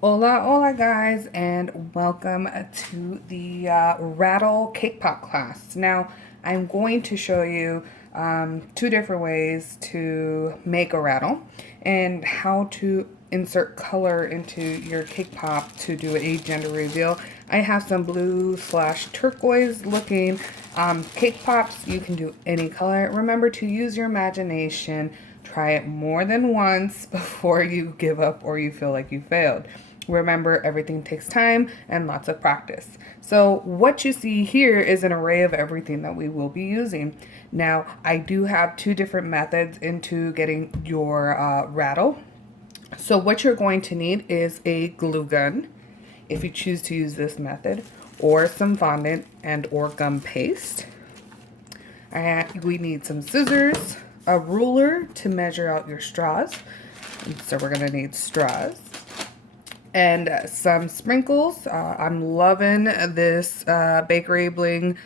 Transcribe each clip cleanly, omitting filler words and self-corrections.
Hola, hola guys, and welcome to the Rattle Cake Pop class. Now, I'm going to show you two different ways to make a rattle and how to insert color into your cake pop to do a gender reveal. I have some blue slash turquoise looking cake pops. You can do any color. Remember to use your imagination. Try it more than once before you give up or you feel like you failed. Remember, everything takes time and lots of practice. So what you see here is an array of everything that we will be using. Now, I do have two different methods into getting your rattle. So what you're going to need is a glue gun, if you choose to use this method, or some fondant and or gum paste. And we need some scissors, a ruler to measure out your straws. And so we're gonna need straws. And some sprinkles. I'm loving this Bakery Bling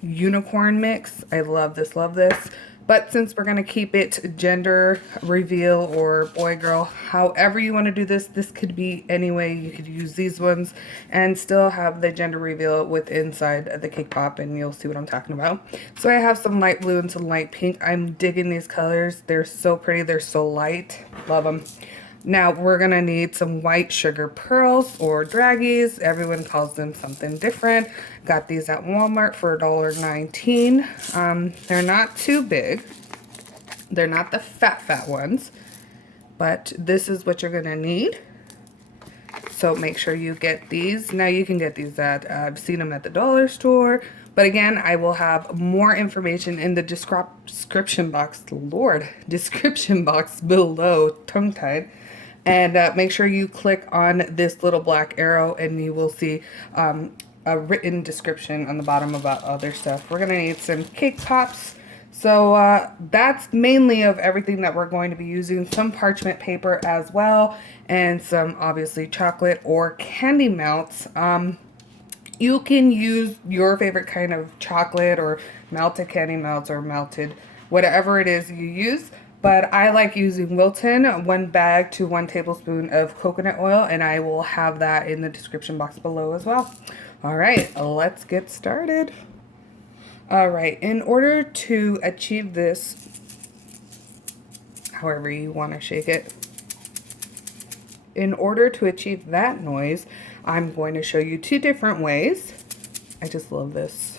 unicorn mix. I love this, love this. But since we're going to keep it gender reveal or boy girl, however you want to do this, this could be any way. You could use these ones and still have the gender reveal with inside the cake pop, and you'll see what I'm talking about. So I have some light blue and some light pink. I'm digging these colors. They're so pretty. They're so light. Love them. Now we're gonna need some white sugar pearls or draggies. Everyone calls them something different. Got these at Walmart for $1.19. They're not too big. They're not the fat ones, but this is what you're gonna need. So make sure you get these. Now you can get these at, I've seen them at the dollar store. But again, I will have more information in the description box, Lord, description box below, tongue-tied. And make sure you click on this little black arrow and you will see a written description on the bottom about other stuff. We're gonna need some cake pops. So that's mainly of everything that we're going to be using. Some parchment paper as well, and some obviously chocolate or candy melts. You can use your favorite kind of chocolate or melted candy melts or melted whatever it is you use. But I like using Wilton, 1 bag to 1 tablespoon of coconut oil, and I will have that in the description box below as well. All right, let's get started. All right, in order to achieve this, however you want to shake it, in order to achieve that noise, I'm going to show you two different ways. I just love this.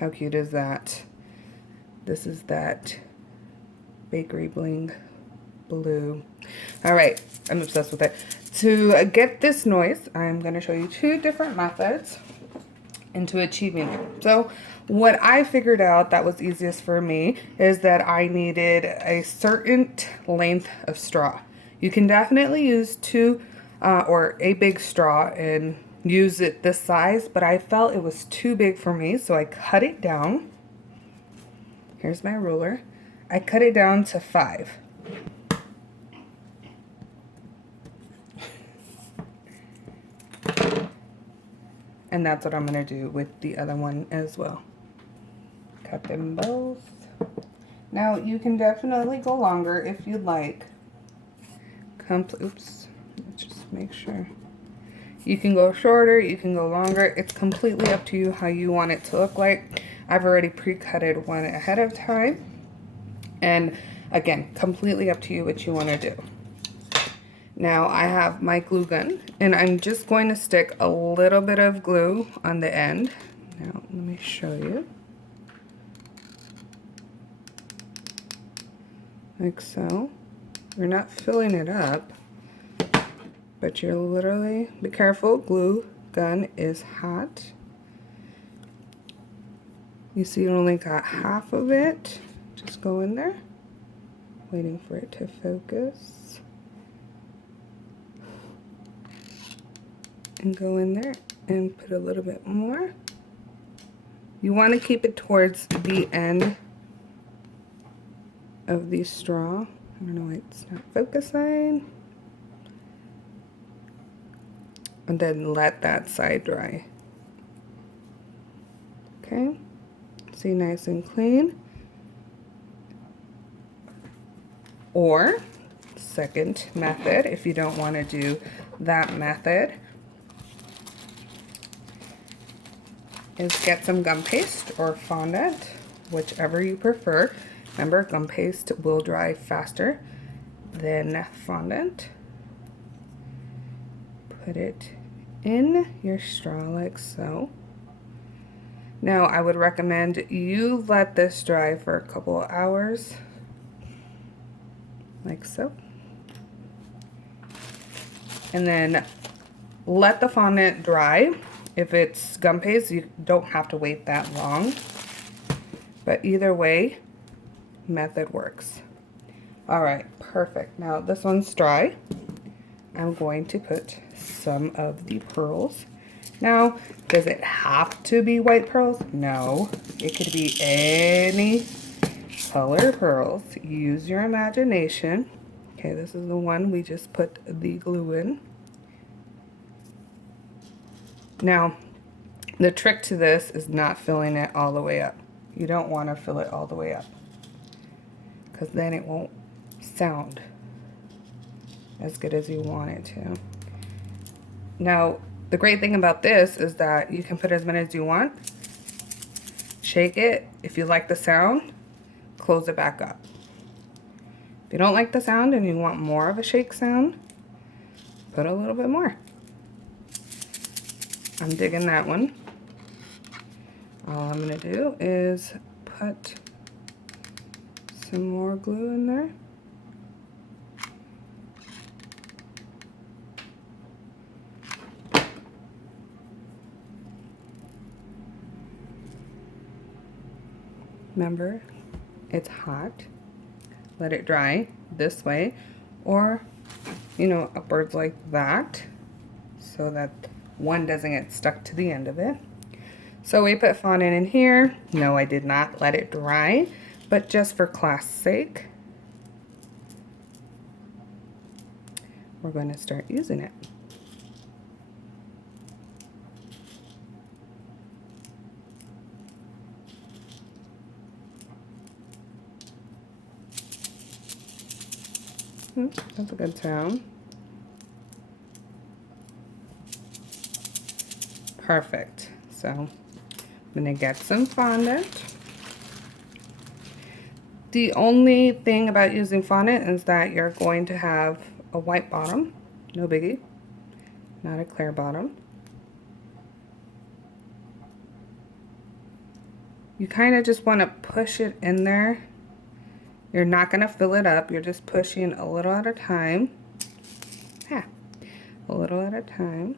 How cute is that? This is that Bakery Bling blue. All right, I'm obsessed with it. To get this noise, I'm going to show you two different methods into achieving it. So what I figured out that was easiest for me is that I needed a certain length of straw. You can definitely use two or a big straw and use it this size, but I felt it was too big for me, so I cut it down. Here's my ruler. I cut it down to 5. And that's what I'm going to do with the other one as well. Cut them both. Now you can definitely go longer if you'd like. Oops, let's just make sure. You can go shorter, you can go longer. It's completely up to you how you want it to look like. I've already pre-cutted one ahead of time. And again, completely up to you what you want to do. Now I have my glue gun, and I'm just going to stick a little bit of glue on the end. Now let me show you. Like so. You're not filling it up, but you're literally, be careful, glue gun is hot. You see you only got half of it. Just go in there, waiting for it to focus. And go in there and put a little bit more. You want to keep it towards the end of the straw. I don't know why it's not focusing. And then let that side dry. Okay, see, nice and clean. Or second method, if you don't want to do that method is get some gum paste or fondant, whichever you prefer. Remember, gum paste will dry faster than fondant. Put it in your straw like so. Now, I would recommend you let this dry for a couple of hours, like so. And then let the fondant dry. If it's gum paste, you don't have to wait that long. But either way, method works. All right, perfect. Now this one's dry. I'm going to put some of the pearls. Now, does it have to be white pearls? No, it could be any color pearls. Use your imagination. Okay, this is the one we just put the glue in. Now, the trick to this is not filling it all the way up. You don't want to fill it all the way up, because then it won't sound as good as you want it to. Now, the great thing about this is that you can put as many as you want. Shake it. If you like the sound, close it back up. If you don't like the sound and you want more of a shake sound, put a little bit more. I'm digging that one. All I'm going to do is put some more glue in there. Remember, it's hot. Let it dry this way, or, you know, upwards like that, so that one doesn't get stuck to the end of it. So we put fondant in here. No, I did not let it dry, but just for class sake, we're going to start using it. That's a good sound. Perfect. So I'm gonna get some fondant. The only thing about using fondant is that you're going to have a white bottom. No biggie. Not a clear bottom. You kind of just want to push it in there. You're not going to fill it up. You're just pushing a little at a time. Yeah, a little at a time.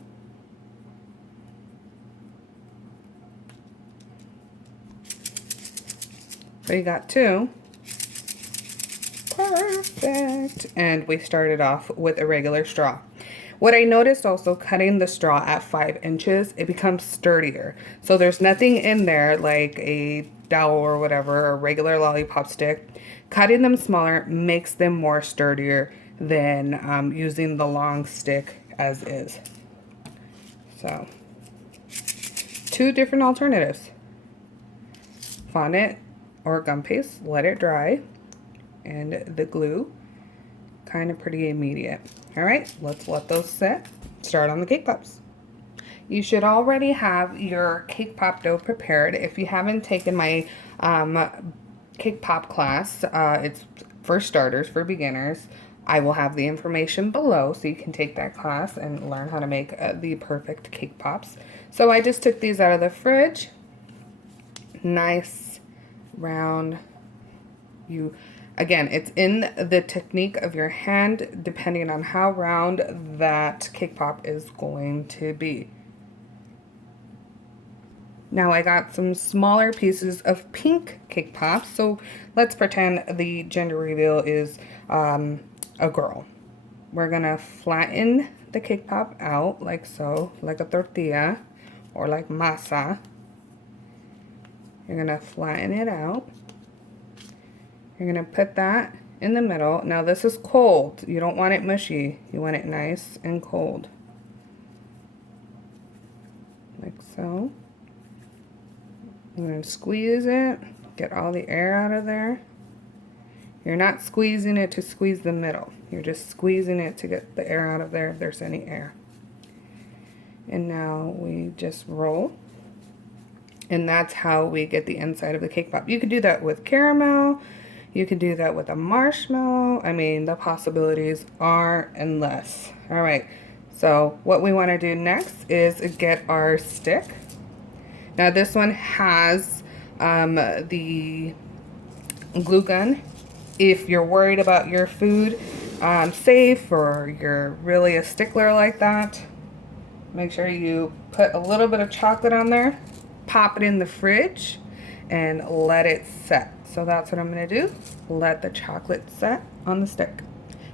So you got two. Perfect. And we started off with a regular straw. What I noticed also, cutting the straw at 5 inches, it becomes sturdier. So there's nothing in there like a dowel or whatever, or a regular lollipop stick. Cutting them smaller makes them more sturdier than using the long stick as is. So, two different alternatives. Fondant or gum paste, let it dry, and the glue, kind of pretty immediate. All right, let's let those set. Start on the cake pops. You should already have your cake pop dough prepared. If you haven't taken my cake pop class, it's for starters, for beginners. I will have the information below so you can take that class and learn how to make the perfect cake pops. So I just took these out of the fridge. Nice, round. Again, it's in the technique of your hand, depending on how round that cake pop is going to be. Now I got some smaller pieces of pink cake pops, so let's pretend the gender reveal is a girl. We're gonna flatten the cake pop out like so, like a tortilla or like masa. You're gonna flatten it out. You're gonna put that in the middle. Now this is cold. You don't want it mushy. You want it nice and cold. Like so. I'm going to squeeze it, get all the air out of there. You're not squeezing it to squeeze the middle. You're just squeezing it to get the air out of there if there's any air. And now we just roll. And that's how we get the inside of the cake pop. You could do that with caramel. You could do that with a marshmallow. I mean, the possibilities are endless. All right, so what we want to do next is get our stick. Now this one has the glue gun. If you're worried about your food safe, or you're really a stickler like that, make sure you put a little bit of chocolate on there, pop it in the fridge, and let it set. So that's what I'm going to do. Let the chocolate set on the stick.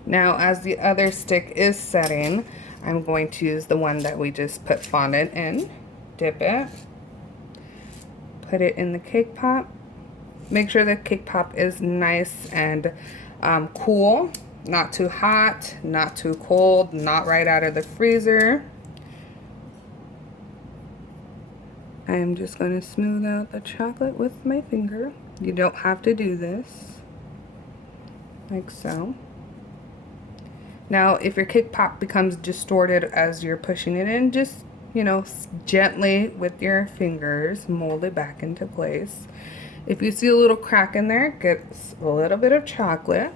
Now, as the other stick is setting, I'm going to use the one that we just put fondant in. Dip it. Put it in the cake pop. Make sure the cake pop is nice and cool. Not too hot, not too cold, not right out of the freezer. I'm just going to smooth out the chocolate with my finger. You don't have to do this, like so. Now, if your cake pop becomes distorted as you're pushing it in, just, you know, gently with your fingers mold it back into place. If you see a little crack in there, get a little bit of chocolate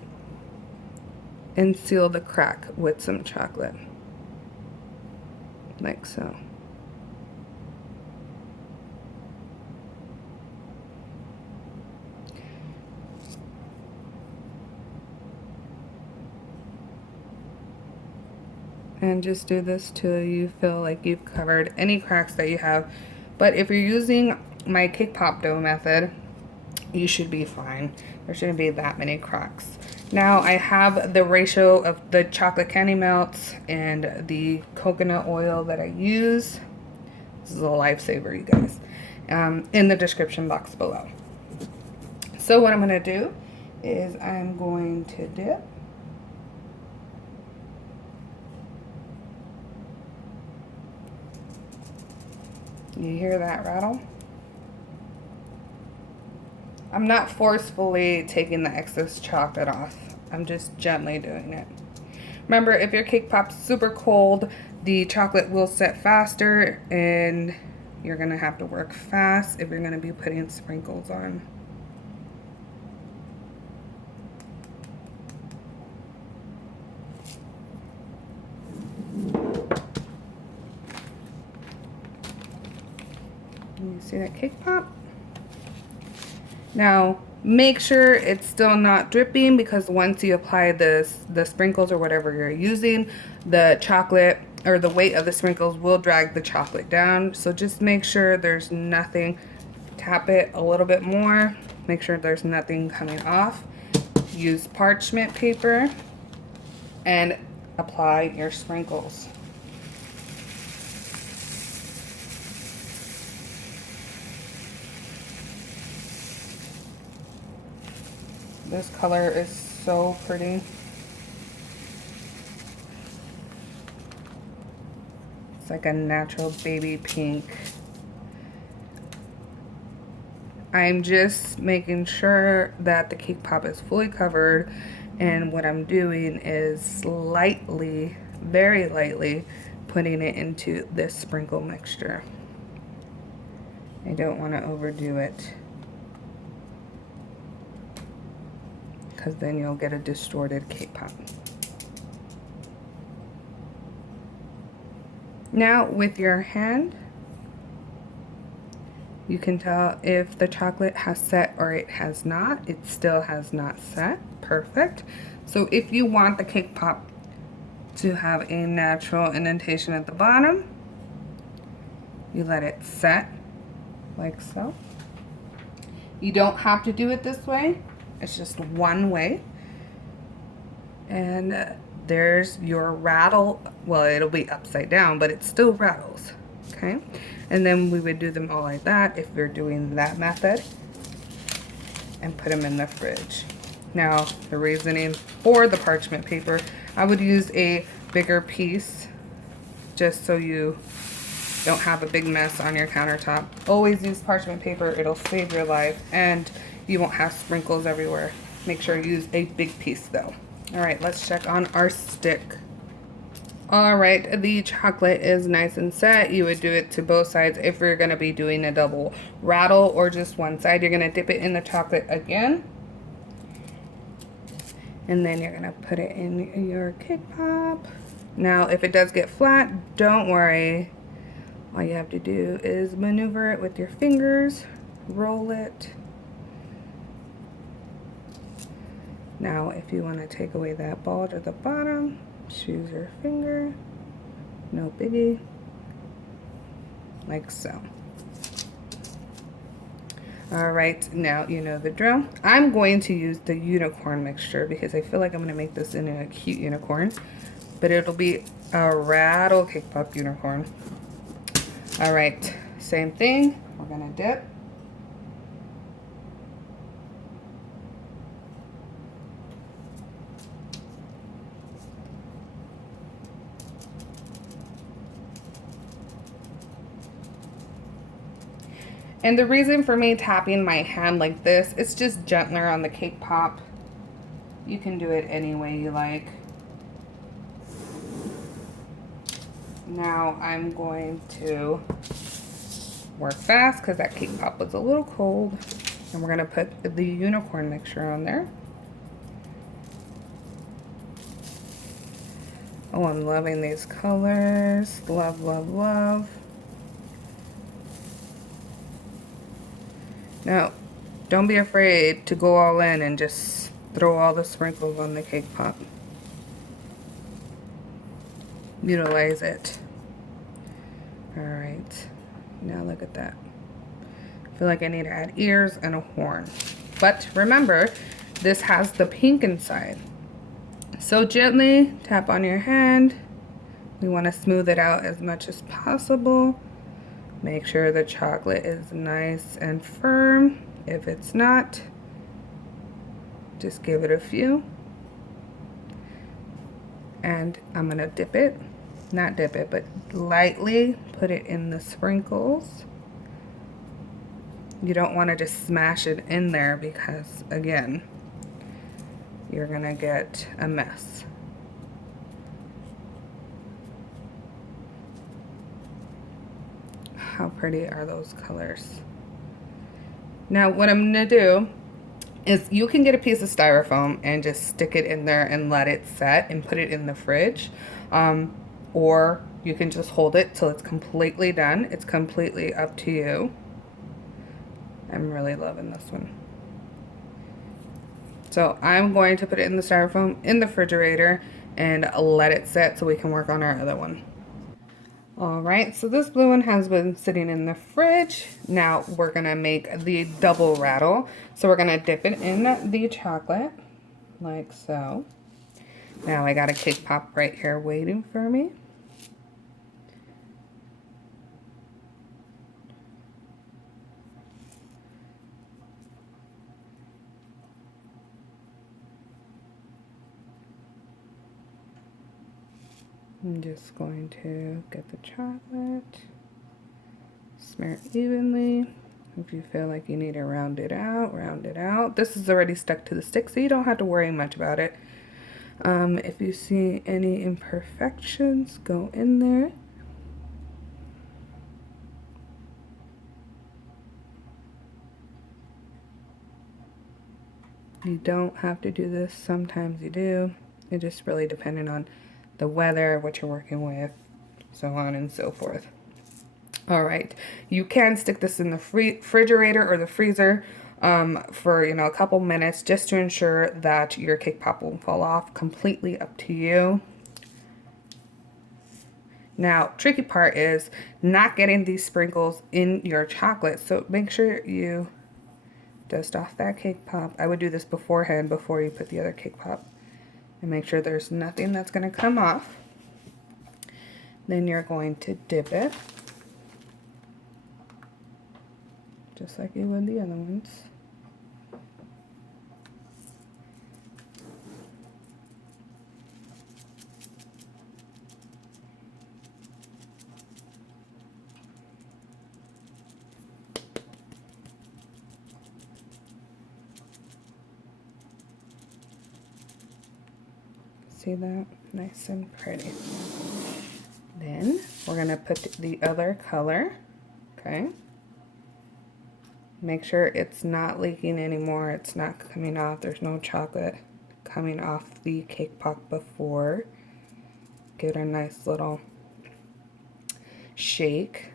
and seal the crack with some chocolate, like so. And just do this till you feel like you've covered any cracks that you have. But if you're using my cake pop dough method, you should be fine. There shouldn't be that many cracks. Now I have the ratio of the chocolate candy melts and the coconut oil that I use. This is a lifesaver, you guys. In the description box below. So what I'm going to do is I'm going to dip. You hear that rattle? I'm not forcefully taking the excess chocolate off. I'm just gently doing it. Remember, if your cake pop's super cold, the chocolate will set faster and you're gonna have to work fast if you're gonna be putting sprinkles on. You see that cake pop? Now, make sure it's still not dripping, because once you apply the sprinkles or whatever you're using, the chocolate or the weight of the sprinkles will drag the chocolate down. So just make sure there's nothing. Tap it a little bit more. Make sure there's nothing coming off. Use parchment paper and apply your sprinkles. This color is so pretty. It's like a natural baby pink. I'm just making sure that the cake pop is fully covered, and what I'm doing is lightly, very lightly, putting it into this sprinkle mixture. I don't want to overdo it, because then you'll get a distorted cake pop. Now with your hand, you can tell if the chocolate has set or it has not. It still has not set. Perfect. So if you want the cake pop to have a natural indentation at the bottom, you let it set like so. You don't have to do it this way. It's just one way. And there's your rattle. Well, it'll be upside down, but it still rattles. Okay. And then we would do them all like that if you're doing that method, and put them in the fridge. Now, the reasoning for the parchment paper, I would use a bigger piece just so you don't have a big mess on your countertop. Always use parchment paper. It'll save your life and you won't have sprinkles everywhere. Make sure you use a big piece though. All right, let's check on our stick. All right, the chocolate is nice and set. You would do it to both sides if you're gonna be doing a double rattle or just one side. You're gonna dip it in the chocolate again. And then you're gonna put it in your cake pop. Now, if it does get flat, don't worry. All you have to do is maneuver it with your fingers, roll it. Now, if you want to take away that bulge at the bottom, choose your finger, no biggie, like so. All right, now you know the drill. I'm going to use the unicorn mixture because I feel like I'm going to make this into a cute unicorn, but it'll be a Rattle cake pop unicorn. All right, same thing. We're going to dip. And the reason for me tapping my hand like this, it's just gentler on the cake pop. You can do it any way you like. Now I'm going to work fast because that cake pop was a little cold. And we're gonna put the unicorn mixture on there. Oh, I'm loving these colors. Love, love, love. Now, don't be afraid to go all in and just throw all the sprinkles on the cake pop. Utilize it. All right, now look at that. I feel like I need to add ears and a horn. But remember, this has the pink inside. So gently tap on your hand. We want to smooth it out as much as possible. Make sure the chocolate is nice and firm. If it's not, just give it a few. And I'm going to dip it. Not dip it, but lightly put it in the sprinkles. You don't want to just smash it in there because, again, you're going to get a mess. How pretty are those colors? Now, what I'm going to do is you can get a piece of styrofoam and just stick it in there and let it set and put it in the fridge. Or you can just hold it till it's completely done. It's completely up to you. I'm really loving this one. So I'm going to put it in the styrofoam in the refrigerator and let it set so we can work on our other one. All right, so this blue one has been sitting in the fridge. Now we're gonna make the double rattle. So we're gonna dip it in the chocolate, like so. Now I got a cake pop right here waiting for me. I'm just going to get the chocolate, smear it evenly. If you feel like you need to round it out, round it out. This is already stuck to the stick, so you don't have to worry much about it. If you see any imperfections, go in there. You don't have to do this. Sometimes you do. It just really depending on the weather, what you're working with, so on and so forth. All right, you can stick this in the refrigerator or the freezer for a couple minutes just to ensure that your cake pop won't fall off. Completely up to you. Now, tricky part is not getting these sprinkles in your chocolate, so make sure you dust off that cake pop. I would do this beforehand before you put the other cake pop. And make sure there's nothing that's going to come off. Then you're going to dip it, just like you would the other ones. See that? Nice and pretty. we're going to put the other color. Okay. Make sure it's not leaking anymore. It's not coming off. There's no chocolate coming off the cake pop before. Give it a nice little shake.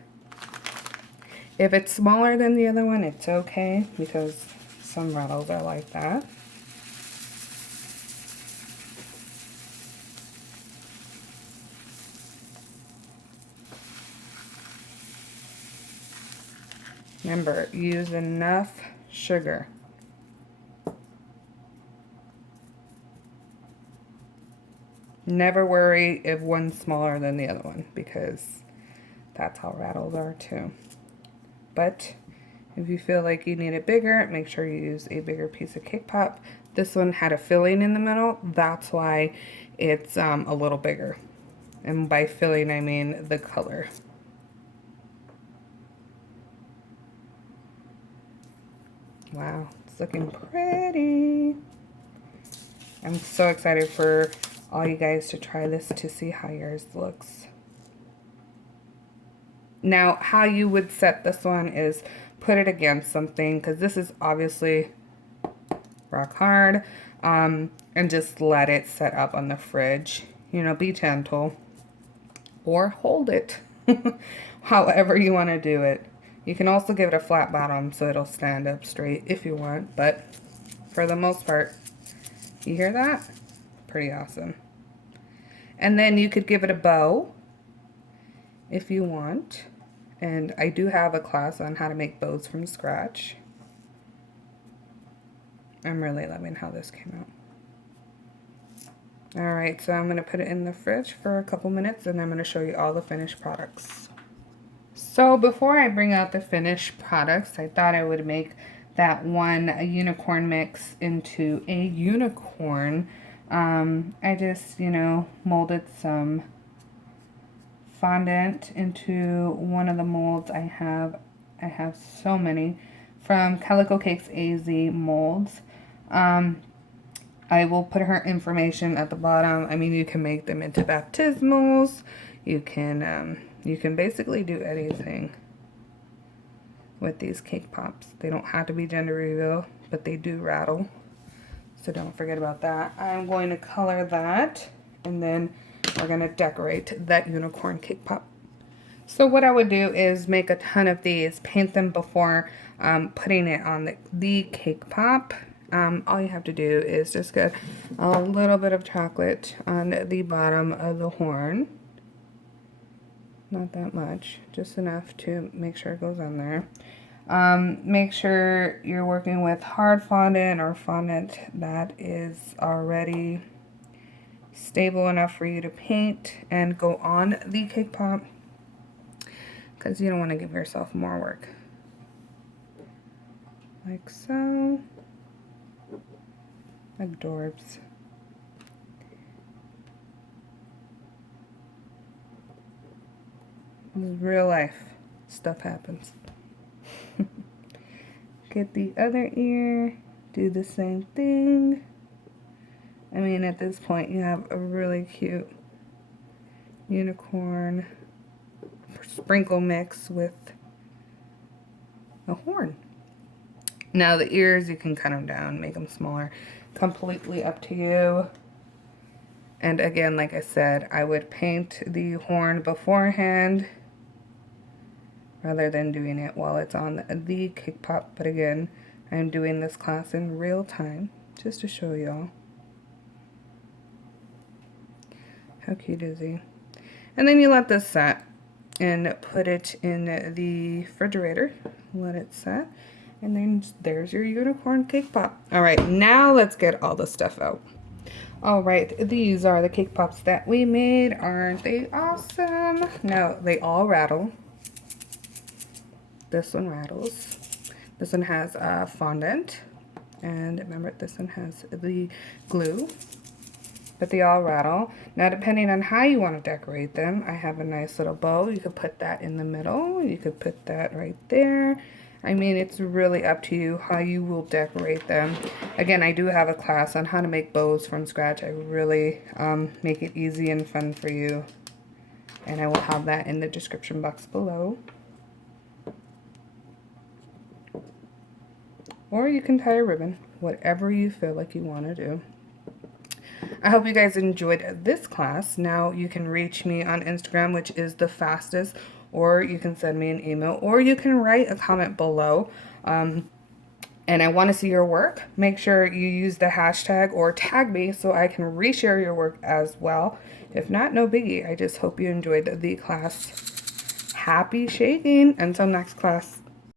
If it's smaller than the other one, it's okay, because some rattles are like that. Remember, use enough sugar. Never worry if one's smaller than the other one, because that's how rattles are too. But if you feel like you need it bigger, make sure you use a bigger piece of cake pop. This one had a filling in the middle. That's why it's a little bigger. And by filling, I mean the color. Wow, it's looking pretty. I'm so excited for all you guys to try this to see how yours looks. Now, how you would set this one is put it against something, because this is obviously rock hard, and just let it set up on the fridge. You know, be gentle, or hold it, however you want to do it. You can also give it a flat bottom so it'll stand up straight if you want, but for the most part, you hear that? Pretty awesome. And then you could give it a bow if you want. And I do have a class on how to make bows from scratch. I'm really loving how this came out. Alright, so I'm going to put it in the fridge for a couple minutes, and I'm going to show you all the finished products. So before I bring out the finished products, I thought I would make that one unicorn mix into a unicorn. I just, you know, molded some fondant into one of the molds I have. I have so many from Calico Cakes AZ molds. I will put her information at the bottom. I mean, you can make them into baptismals. You can basically do anything with these cake pops. They don't have to be gender reveal, but they do rattle. So don't forget about that. I'm going to color that, and then we're going to decorate that unicorn cake pop. So what I would do is make a ton of these, paint them before putting it on the cake pop. All you have to do is just get a little bit of chocolate on the bottom of the horn. Not that much, just enough to make sure it goes on there. Make sure you're working with hard fondant or fondant that is already stable enough for you to paint and go on the cake pop, because you don't want to give yourself more work. Like so. Adorbs. This is real life. Stuff happens. Get the other ear. Do the same thing. I mean, at this point, you have a really cute unicorn sprinkle mix with a horn. Now, the ears, you can cut them down, make them smaller. Completely up to you. And again, like I said, I would paint the horn beforehand rather than doing it while it's on the cake pop. But again, I'm doing this class in real time just to show y'all. How cute is he? And then you let this set and put it in the refrigerator. Let it set. And then there's your unicorn cake pop. All right, now let's get all the stuff out. All right, these are the cake pops that we made. Aren't they awesome? Now, they all rattle. This one rattles. This one has fondant. And remember, this one has the glue. But they all rattle. Now, depending on how you want to decorate them, I have a nice little bow. You could put that in the middle. You could put that right there. I mean, it's really up to you how you will decorate them. Again, I do have a class on how to make bows from scratch. I really make it easy and fun for you and I will have that in the description box below. Or you can tie a ribbon, whatever you feel like you want to do. I hope you guys enjoyed this class. Now you can reach me on Instagram, which is the fastest, or you can send me an email, or you can write a comment below. And I want to see your work. Make sure you use the hashtag or tag me so I can reshare your work as well. If not, no biggie. I just hope you enjoyed the class. Happy shaking. Until next class.